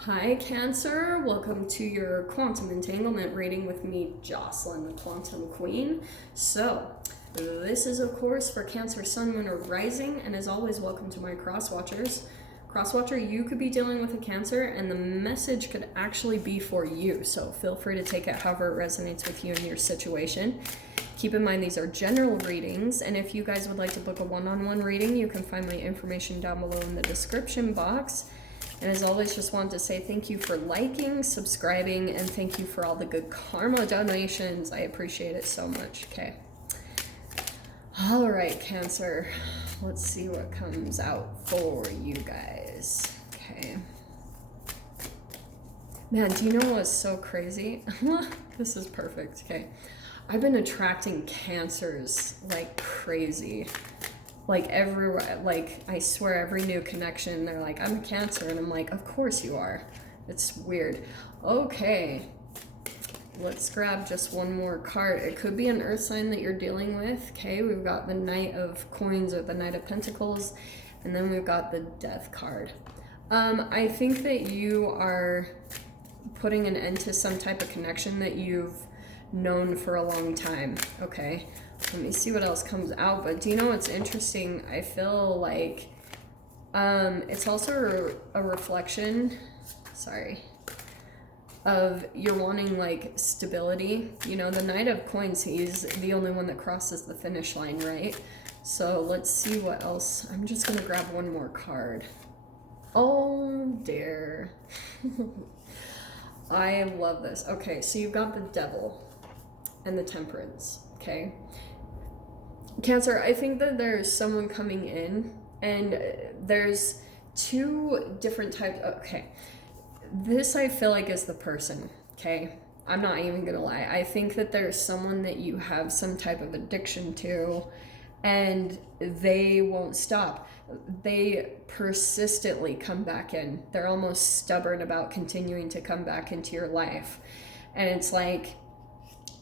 Hi Cancer, welcome to your quantum entanglement reading with me, Jocelyn, the Quantum Queen. So, this is of course for Cancer, Sun, Moon, or Rising, and as always, welcome to my Crosswatchers. Crosswatcher, you could be dealing with a Cancer, and the message could actually be for you, so feel free to take it however it resonates with you and your situation. Keep in mind these are general readings, and if you guys would like to book a one-on-one reading, you can find my information down below in the description box. And as always, just wanted to say thank you for liking, subscribing, and thank you for all the good karma donations. I appreciate it so much. Okay. All right, Cancer. Let's see what comes out for you guys. Okay. Man, do you know what's so crazy? This is perfect. Okay. I've been attracting Cancers like crazy. Like everywhere, like I swear every new connection, they're like, I'm a Cancer, and I'm like, of course you are. It's weird. Okay, let's grab just one more card. It could be an earth sign that you're dealing with. Okay, we've got the Knight of Coins or the Knight of Pentacles, and then we've got the Death card. I think that you are putting an end to some type of connection that you've known for a long time. Okay, let me see what else comes out. But do you know what's interesting? I feel like it's also a reflection, of you're wanting like stability. You know, the Knight of Coins, he's the only one that crosses the finish line, right? So let's see what else. I'm just gonna grab one more card. Oh dear. I love this. Okay, so you've got the Devil and the Temperance. Okay, Cancer, I think that there's someone coming in, and there's two different types. Okay, this I feel like is the person. Okay, I'm not even gonna lie. I think that there's someone that you have some type of addiction to, and they won't stop. They persistently come back in. They're almost stubborn about continuing to come back into your life, and it's like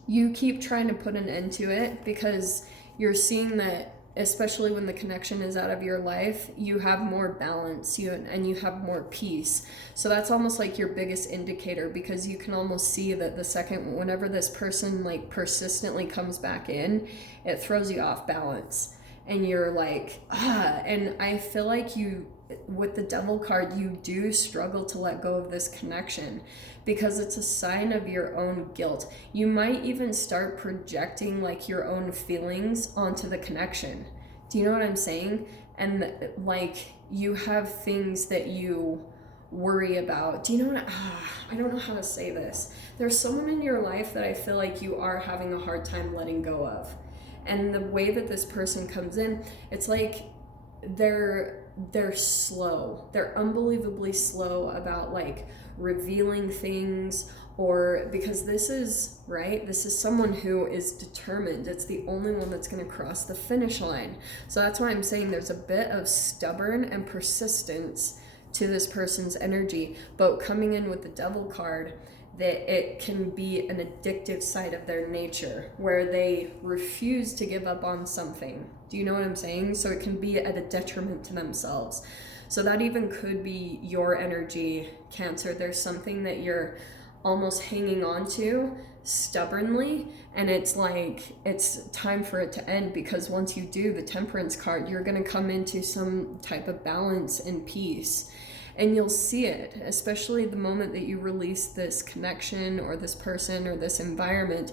you keep trying to put an end to it because you're seeing that, especially when the connection is out of your life, you have more balance, and you have more peace. So that's almost like your biggest indicator, because you can almost see that the second, whenever this person like persistently comes back in, it throws you off balance. And you're like, and I feel like you, with the Devil card, you do struggle to let go of this connection because it's a sign of your own guilt. You might even start projecting like your own feelings onto the connection. Do you know what I'm saying? And like you have things that you worry about. Do you know what? I don't know how to say this. There's someone in your life that I feel like you are having a hard time letting go of. And the way that this person comes in, it's like they're slow. They're unbelievably slow about like revealing things, or because this is someone who is determined. It's the only one that's going to cross the finish line. So that's why I'm saying there's a bit of stubborn and persistence to this person's energy. But coming in with the Devil card, that it can be an addictive side of their nature where they refuse to give up on something. Do you know what I'm saying? So it can be at a detriment to themselves. So that even could be your energy, Cancer. There's something that you're almost hanging on to stubbornly, and it's like it's time for it to end, because once you do the Temperance card, you're going to come into some type of balance and peace. And you'll see it, especially the moment that you release this connection or this person or this environment.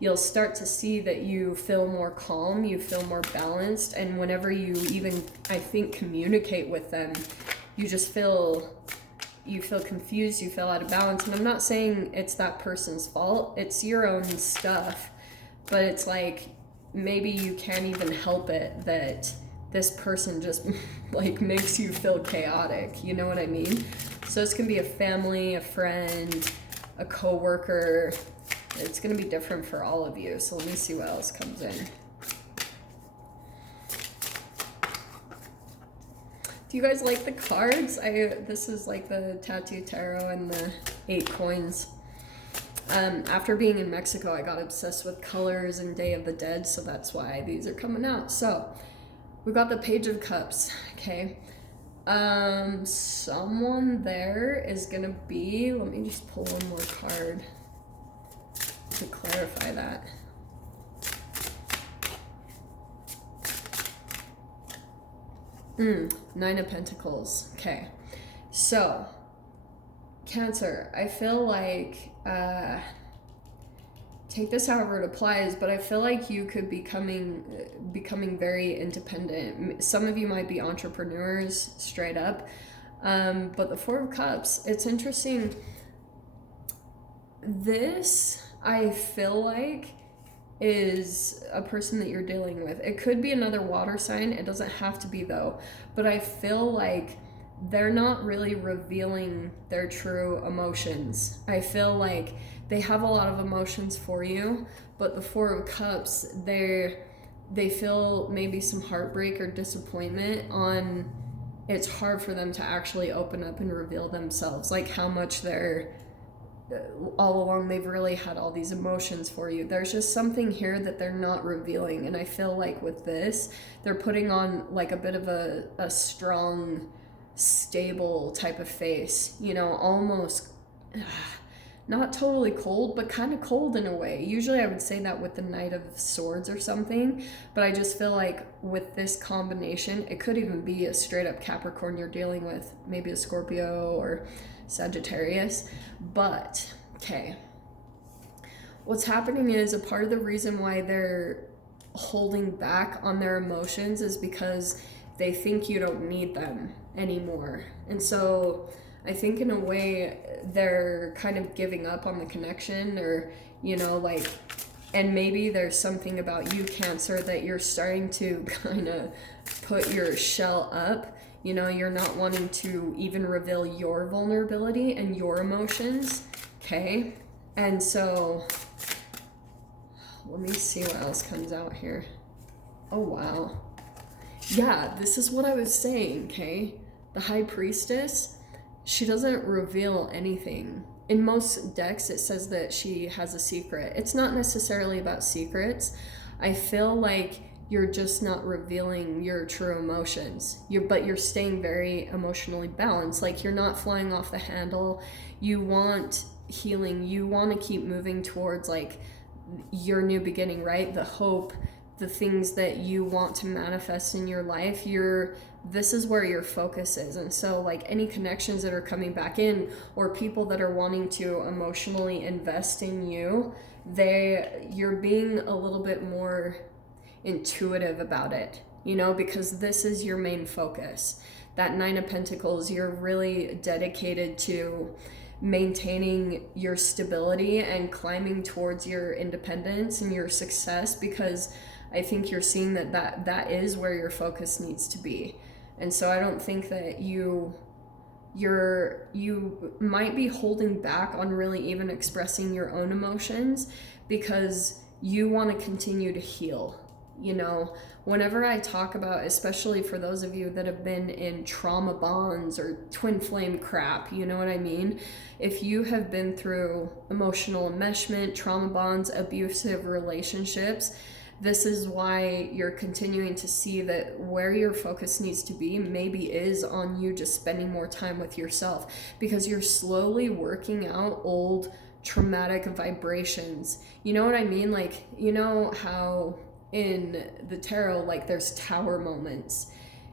You'll start to see that you feel more calm, you feel more balanced, and whenever you even, I think, communicate with them, you just feel confused, you feel out of balance. And I'm not saying it's that person's fault, it's your own stuff, but it's like maybe you can't even help it that this person just like makes you feel chaotic. You know what I mean? So this can be a family, a friend, a coworker. It's going to be different for all of you. So let me see what else comes in. Do you guys like the cards? This is like the Tattoo Tarot and the 8 coins. After being in Mexico, I got obsessed with colors and Day of the Dead, so that's why these are coming out. So we've got the Page of Cups, okay? Someone there is gonna be, let me just pull one more card to clarify that. Nine of Pentacles. Okay. So, Cancer, I feel like, take this however it applies, but I feel like you could be becoming very independent. Some of you might be entrepreneurs straight up. But the Four of Cups, it's interesting. This, I feel like, is a person that you're dealing with. It could be another water sign. It doesn't have to be though. But I feel like they're not really revealing their true emotions. I feel like they have a lot of emotions for you, but the Four of Cups, they feel maybe some heartbreak or disappointment on, it's hard for them to actually open up and reveal themselves, like how much they're, all along they've really had all these emotions for you. There's just something here that they're not revealing, and I feel like with this, they're putting on like a bit of a strong, stable type of face, you know, almost not totally cold, but kind of cold in a way. Usually I would say that with the Knight of Swords or something, but I just feel like with this combination, it could even be a straight up Capricorn you're dealing with, maybe a Scorpio or Sagittarius. But, okay, what's happening is a part of the reason why they're holding back on their emotions is because they think you don't need them anymore. And so I think in a way they're kind of giving up on the connection, or, you know, like, and maybe there's something about you, Cancer, that you're starting to kind of put your shell up. You know, you're not wanting to even reveal your vulnerability and your emotions, okay? And so, let me see what else comes out here. Oh, wow. Yeah, this is what I was saying, okay? The High Priestess, she doesn't reveal anything. In most decks, it says that she has a secret. It's not necessarily about secrets. I feel like you're just not revealing your true emotions. But you're staying very emotionally balanced. Like, you're not flying off the handle. You want healing. You want to keep moving towards, like, your new beginning, right? The hope, the things that you want to manifest in your life. This is where your focus is. And so, like, any connections that are coming back in, or people that are wanting to emotionally invest in you, you're being a little bit more intuitive about it, you know, because this is your main focus. That Nine of Pentacles, you're really dedicated to maintaining your stability and climbing towards your independence and your success, because I think you're seeing that is where your focus needs to be. And so I don't think that you might be holding back on really even expressing your own emotions because you want to continue to heal. You know, whenever I talk about, especially for those of you that have been in trauma bonds or twin flame crap, you know what I mean? If you have been through emotional enmeshment, trauma bonds, abusive relationships, this is why you're continuing to see that where your focus needs to be maybe is on you just spending more time with yourself, because you're slowly working out old traumatic vibrations. You know what I mean? Like, you know how in the tarot, like, there's tower moments.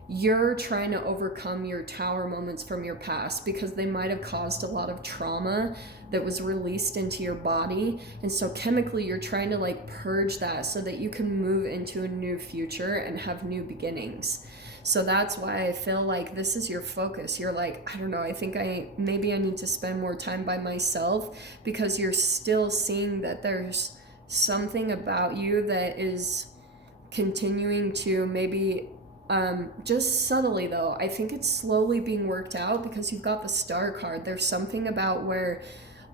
You're trying to overcome your tower moments from your past because they might have caused a lot of trauma that was released into your body. And so chemically, you're trying to, like, purge that so that you can move into a new future and have new beginnings. So that's why I feel like this is your focus. You're like, I don't know, I think maybe I need to spend more time by myself, because you're still seeing that there's something about you that is continuing to maybe just subtly, though, I think it's slowly being worked out, because you've got the Star card. There's something about where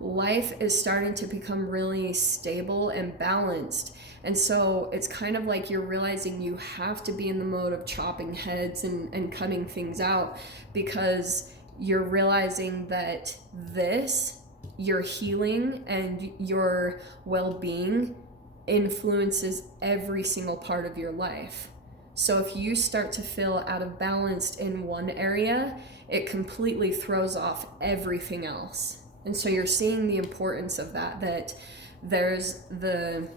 life is starting to become really stable and balanced. And so it's kind of like you're realizing you have to be in the mode of chopping heads and cutting things out, because you're realizing that your healing and your well-being influences every single part of your life. So if you start to feel out of balance in one area, it completely throws off everything else. And so you're seeing the importance of that there's the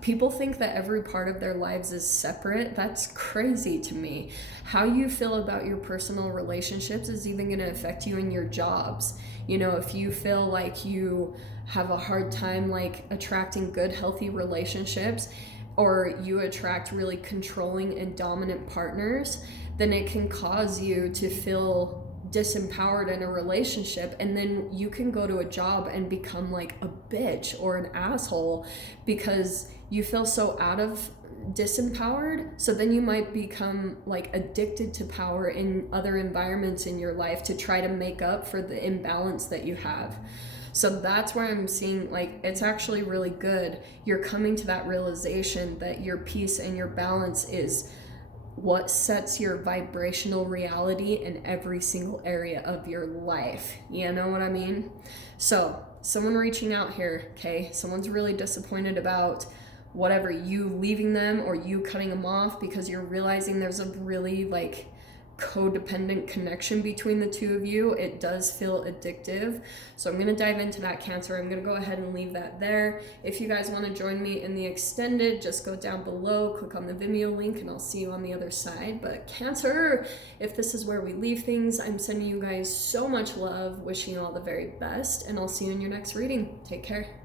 people think that every part of their lives is separate. That's crazy to me. How you feel about your personal relationships is even going to affect you in your jobs. You know, if you feel like you have a hard time like attracting good, healthy relationships, or you attract really controlling and dominant partners, then it can cause you to feel disempowered in a relationship, and then you can go to a job and become like a bitch or an asshole because you feel so out of disempowered. So then you might become like addicted to power in other environments in your life to try to make up for the imbalance that you have. So that's where I'm seeing like it's actually really good. You're coming to that realization that your peace and your balance is what sets your vibrational reality in every single area of your life. You know what I mean? So someone reaching out here, okay, someone's really disappointed about whatever, you leaving them or you cutting them off because you're realizing there's a really like codependent connection between the two of you. It does feel addictive. So I'm going to dive into that, Cancer. I'm going to go ahead and leave that there. If you guys want to join me in the extended, just go down below, click on the Vimeo link, and I'll see you on the other side. But Cancer, if this is where we leave things, I'm sending you guys so much love, wishing you all the very best, and I'll see you in your next reading. Take care.